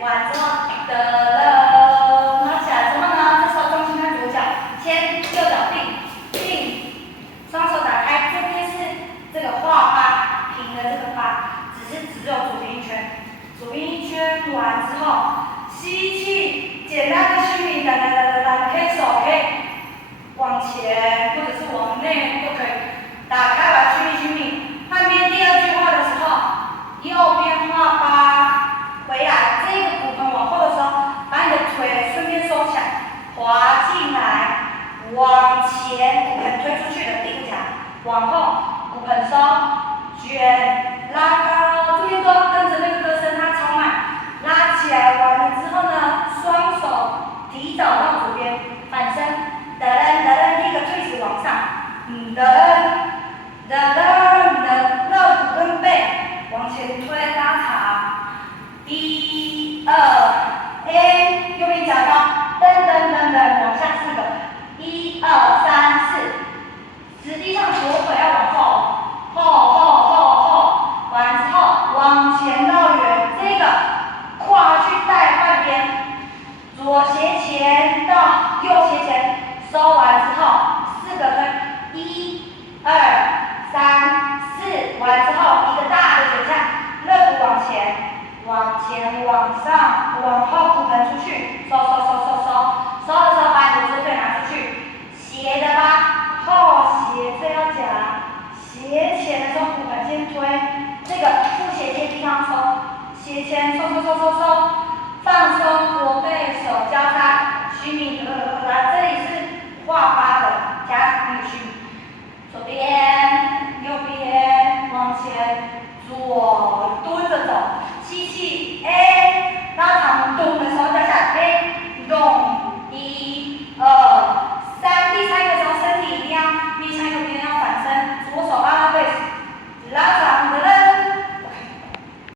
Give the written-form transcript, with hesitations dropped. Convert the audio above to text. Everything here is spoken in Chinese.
完之后得了，拿起来之后呢，这时候重心看左脚，先右脚定，双手打开，这边是这个画八，平的这个八，只有左边一圈，左边一圈完之后，吸气，简单的虚拟，可以手可以往前或者是往内都可以，打开完虚拟，换边第二句话的时候，右边画八，回来，这个骨盆往后的时候，把你的腿顺便收起来，滑进来，往前，骨盆推出去的定夹，往后，骨盆收，卷，拉高，这边都要跟着那个歌声，它超慢，拉起来完了之后呢，双手提早到左边，反身，第一个退直往上，肋骨跟背往前推拉长，1、2，右边夹高，往下4个，1、2、3、4，实际上左腿要往后，完之后往前到圆，这个跨去带半边，左斜前到右斜前，收完之后4个推，1、2、3、4，完之后一个大的卷下，肋骨往前，往上，往后骨盆出去，收的时候把你的左腿拿出去，斜的吧，后斜这要夹，斜前的时候骨盆先推，这个腹斜贴地方收，斜前收，放松驼背手交叉，虚拟这里是画八的，加那个虚拟，左边右边往前，左蹲着走，吸气，